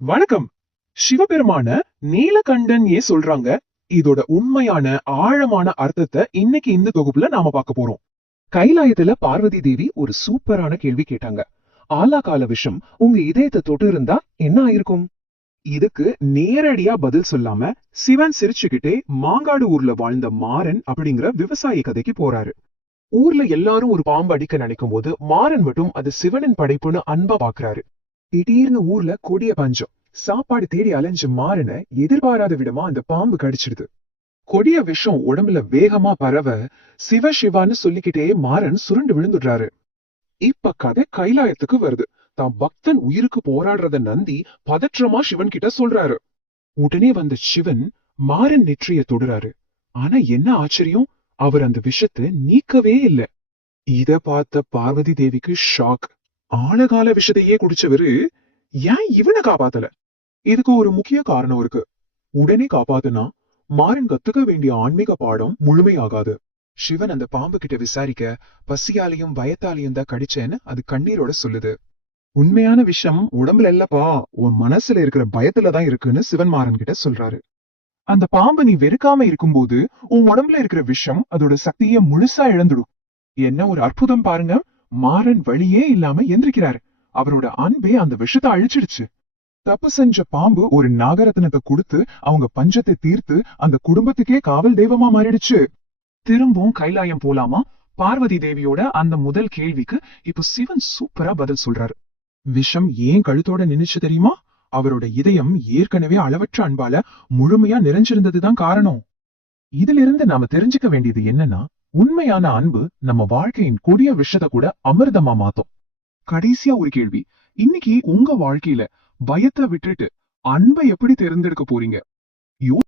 வணக்கம். சிவபெருமான நீலகண்டன் ஏன் சொல்றாங்க? இதோட உண்மையான ஆழமான அர்த்தத்தை இன்னைக்கு இந்த தொகுப்புல நாம பார்க்க போறோம். கைலாயத்துல பார்வதி தேவி ஒரு சூப்பரான கேள்வி கேட்டாங்க. ஆலாகால விஷம் உங்க இதயத்தை தொட்டு இருந்தா என்ன ஆயிருக்கும்? இதுக்கு நேரடியா பதில் சொல்லாம சிவன் சிரிச்சுக்கிட்டே மாங்காடு ஊர்ல வாழ்ந்த மாறன் அப்படிங்கிற விவசாய கதைக்கு போறாரு. ஊர்ல எல்லாரும் ஒரு பாம்பு அடிக்க நினைக்கும் போது மாறன் மட்டும் அது சிவனின் படைப்புன்னு அன்பா பாக்குறாரு. திடீர்னு ஊர்ல கொடிய பஞ்சம். சாப்பாடு தேடி அலைஞ்சு மாறன எதிர்பாராத விதமா அந்த பாம்பு கடிச்சிடுது. கொடிய விஷம் உடம்புல வேகமா பரவ சிவ சிவான்னு சொல்லிக்கிட்டே மாறன் சுருண்டு விழுந்துடுறாரு. இப்ப கதை கைலாயத்துக்கு வருது. தான் பக்தன் உயிருக்கு போராடுறத நந்தி பதற்றமா சிவன் கிட்ட சொல்றாரு. உடனே வந்த சிவன் மாறன் நெற்றிய தொடுறாரு. ஆனா என்ன ஆச்சரியம், அவர் அந்த விஷத்தை நீக்கவே இல்ல. இத பார்த்த பார்வதி தேவிக்கு ஷாக். ஆழகால விஷத்தையே குடிச்சவரு ஏன் இவனை காப்பாத்தல? இதுக்கு ஒரு முக்கிய காரணம் இருக்கு. உடனே காப்பாத்துனா மாறன் கத்துக்க வேண்டிய ஆன்மீக பாடம் முழுமையாகாது. சிவன் அந்த பாம்பு கிட்ட விசாரிக்க, பசியாலையும் பயத்தாலையும் தான் கடிச்சேன்னு அது கண்ணீரோட சொல்லுது. உண்மையான விஷயம் உடம்புல இல்லப்பா, உன் மனசுல இருக்கிற பயத்துலதான் இருக்குன்னு சிவன் மாறன் கிட்ட சொல்றாரு. அந்த பாம்பு நீ வெறுக்காம இருக்கும்போது உன் உடம்புல இருக்கிற விஷம் அதோட சக்தியை முழுசா இழந்துடும். என்ன ஒரு அற்புதம் பாருங்க. மாறன் வழியே இல்லாம எந்திரிக்கிறாரு. அவரோட அன்பே அந்த விஷத்தை அழிச்சிடுச்சு. தப்பு செஞ்ச பாம்பு ஒரு நாகரத்னத்தை கொடுத்து அவங்க பஞ்சத்தை தீர்த்து அந்த குடும்பத்துக்கே காவல் தெய்வமா மாறிடுச்சு. திரும்பவும் கைலாயம் போலாமா? பார்வதி தேவியோட அந்த முதல் கேள்விக்கு இப்ப சிவன் சூப்பரா பதில் சொல்றாரு. விஷம் ஏன் கழுத்தோட நின்னுச்சு தெரியுமா? அவரோட இதயம் ஏற்கனவே அளவற்ற அன்பால முழுமையா நிறைஞ்சிருந்ததுதான் காரணம். இதுல இருந்து நாம தெரிஞ்சுக்க வேண்டியது என்னன்னா, உண்மையான அன்பு நம்ம வாழ்க்கையின் கொடிய விஷத்தை கூட அமிர்தமா மாத்தும். கடைசியா ஒரு கேள்வி. இன்னைக்கு உங்க வாழ்க்கையில பயத்தை விட்டுட்டு அன்பை எப்படி தேர்ந்தெடுக்க போறீங்க?